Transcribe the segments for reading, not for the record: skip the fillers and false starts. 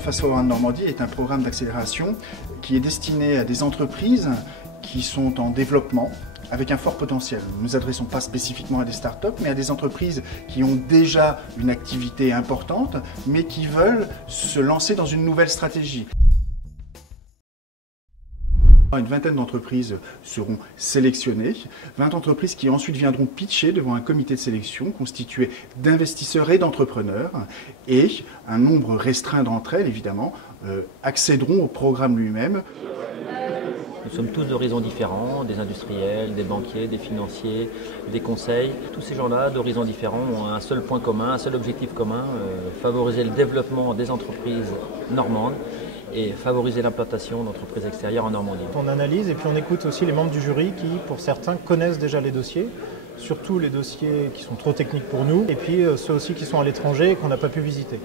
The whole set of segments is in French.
Fast Forward Normandie est un programme d'accélération qui est destiné à des entreprises qui sont en développement avec un fort potentiel. Nous ne nous adressons pas spécifiquement à des startups, mais à des entreprises qui ont déjà une activité importante, mais qui veulent se lancer dans une nouvelle stratégie. Une vingtaine d'entreprises seront sélectionnées, 20 entreprises qui ensuite viendront pitcher devant un comité de sélection constitué d'investisseurs et d'entrepreneurs, et un nombre restreint d'entre elles, évidemment, accéderont au programme lui-même. Nous sommes tous d'horizons différents, des industriels, des banquiers, des financiers, des conseils. Tous ces gens-là d'horizons différents ont un seul point commun, un seul objectif commun, favoriser le développement des entreprises normandes et favoriser l'implantation d'entreprises extérieures en Normandie. On analyse et puis on écoute aussi les membres du jury qui, pour certains, connaissent déjà les dossiers, surtout les dossiers qui sont trop techniques pour nous, et puis ceux aussi qui sont à l'étranger et qu'on n'a pas pu visiter.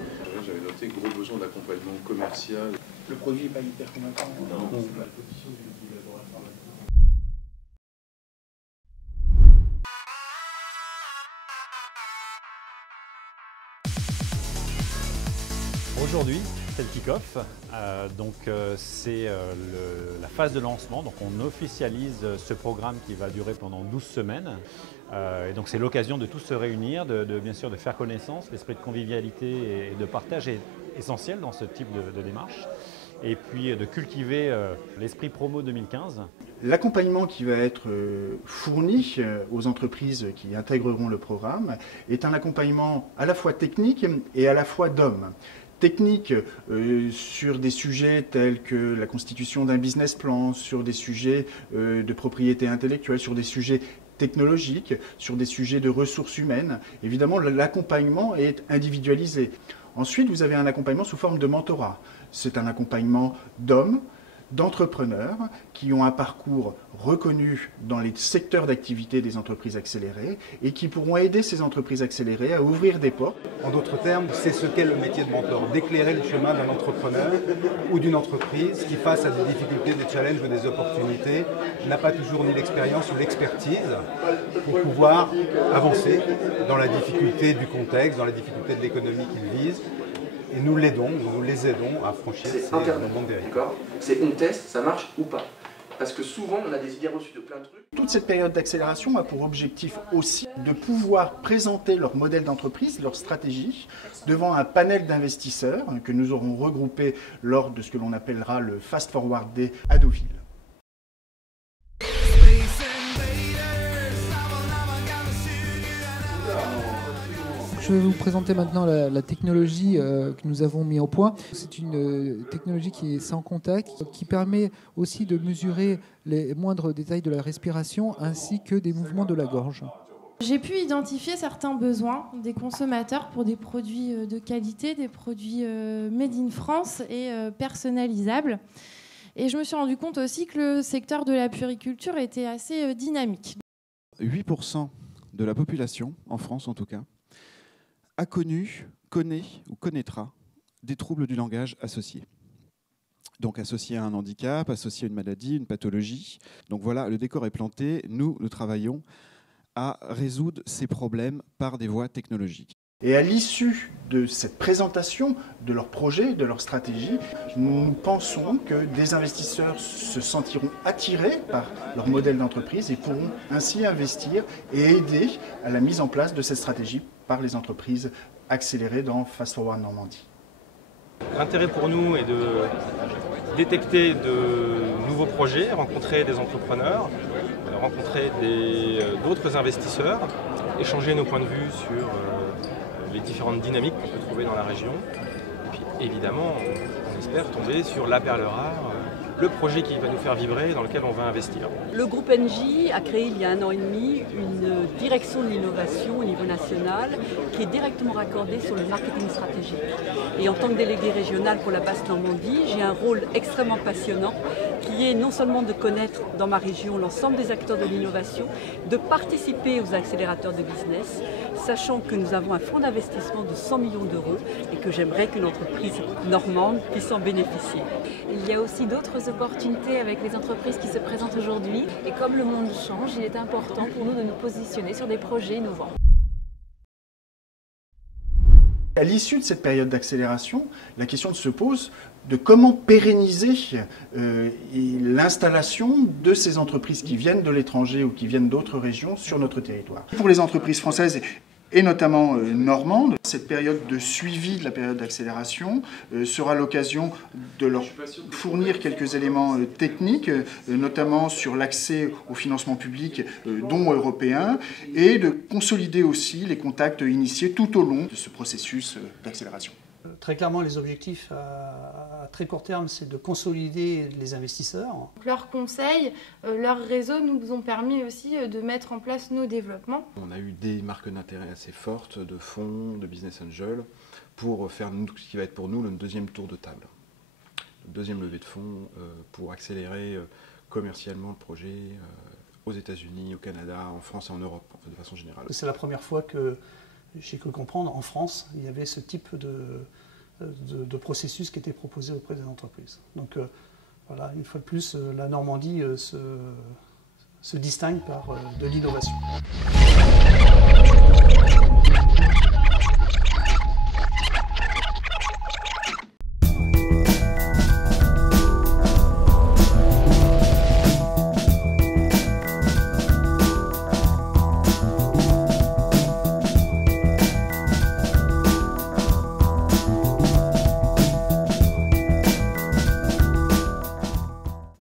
J'avais noté gros besoin d'accompagnement commercial. Le produit n'est pas hyper convaincant. Aujourd'hui, c'est le kick-off, c'est la phase de lancement, donc on officialise ce programme qui va durer pendant 12 semaines. Et donc c'est l'occasion de tous se réunir, bien sûr de faire connaissance. L'esprit de convivialité et de partage est essentiel dans ce type de démarche. Et puis de cultiver l'esprit promo 2015. L'accompagnement qui va être fourni aux entreprises qui intégreront le programme est un accompagnement à la fois technique et à la fois d'hommes. Technique sur des sujets tels que la constitution d'un business plan, sur des sujets de propriété intellectuelle, sur des sujets technologiques, sur des sujets de ressources humaines. Évidemment, l'accompagnement est individualisé. Ensuite, vous avez un accompagnement sous forme de mentorat. C'est un accompagnement d'hommes, d'entrepreneurs qui ont un parcours reconnu dans les secteurs d'activité des entreprises accélérées et qui pourront aider ces entreprises accélérées à ouvrir des portes. En d'autres termes, c'est ce qu'est le métier de mentor, d'éclairer le chemin d'un entrepreneur ou d'une entreprise qui, face à des difficultés, des challenges ou des opportunités, n'a pas toujours ni l'expérience ou l'expertise pour pouvoir avancer dans la difficulté du contexte, dans la difficulté de l'économie qu'il vise. Et nous l'aidons, nous les aidons à franchir ces moments de vérité. C'est on teste, ça marche ou pas. Parce que souvent, on a des idées reçues de plein de trucs. Toute cette période d'accélération a pour objectif aussi de pouvoir présenter leur modèle d'entreprise, leur stratégie, devant un panel d'investisseurs que nous aurons regroupé lors de ce que l'on appellera le Fast Forward Day à Deauville. Je vais vous présenter maintenant la technologie que nous avons mis au point. C'est une technologie qui est sans contact, qui permet aussi de mesurer les moindres détails de la respiration ainsi que des mouvements de la gorge. J'ai pu identifier certains besoins des consommateurs pour des produits de qualité, des produits made in France et personnalisables. Et je me suis rendu compte aussi que le secteur de la puériculture était assez dynamique. 8% de la population, en France en tout cas, a connu, connaît ou connaîtra des troubles du langage associés. Donc associés à un handicap, associés à une maladie, une pathologie. Donc voilà, le décor est planté. Nous travaillons à résoudre ces problèmes par des voies technologiques. Et à l'issue de cette présentation de leur projet, de leur stratégie, nous pensons que des investisseurs se sentiront attirés par leur modèle d'entreprise et pourront ainsi investir et aider à la mise en place de cette stratégie par les entreprises accélérées dans Fast Forward Normandie. L'intérêt pour nous est de détecter de nouveaux projets, rencontrer des entrepreneurs, rencontrer d'autres investisseurs, échanger nos points de vue sur les différentes dynamiques qu'on peut trouver dans la région. Et puis évidemment, on espère tomber sur la perle rare, le projet qui va nous faire vibrer, dans lequel on va investir. Le groupe NJ a créé il y a 1 an et demi une direction de l'innovation au niveau national qui est directement raccordée sur le marketing stratégique. Et en tant que délégué régional pour la Basse-Normandie, j'ai un rôle extrêmement passionnant qui est non seulement de connaître dans ma région l'ensemble des acteurs de l'innovation, de participer aux accélérateurs de business, sachant que nous avons un fonds d'investissement de 100 millions d'euros et que j'aimerais qu'une entreprise normande puisse en bénéficier. Il y a aussi d'autres opportunités avec les entreprises qui se présentent aujourd'hui. Et comme le monde change, il est important pour nous de nous positionner sur des projets innovants. À l'issue de cette période d'accélération, la question se pose de comment pérenniser l'installation de ces entreprises qui viennent de l'étranger ou qui viennent d'autres régions sur notre territoire. Pour les entreprises françaises et notamment normandes, cette période de suivi de la période d'accélération sera l'occasion de leur fournir quelques éléments techniques, notamment sur l'accès au financement public, dont européen, et de consolider aussi les contacts initiés tout au long de ce processus d'accélération. Très clairement, les objectifs à très court terme, c'est de consolider les investisseurs. Leurs conseils, leurs réseaux nous ont permis aussi de mettre en place nos développements. On a eu des marques d'intérêt assez fortes, de fonds, de business angels, pour faire ce qui va être pour nous le deuxième tour de table. Le deuxième levée de fonds pour accélérer commercialement le projet aux États-Unis, au Canada, en France et en Europe, de façon générale. C'est la première fois que j'ai cru comprendre, en France, il y avait ce type de processus qui était proposé auprès des entreprises. Donc voilà, une fois de plus, la Normandie se distingue par de l'innovation.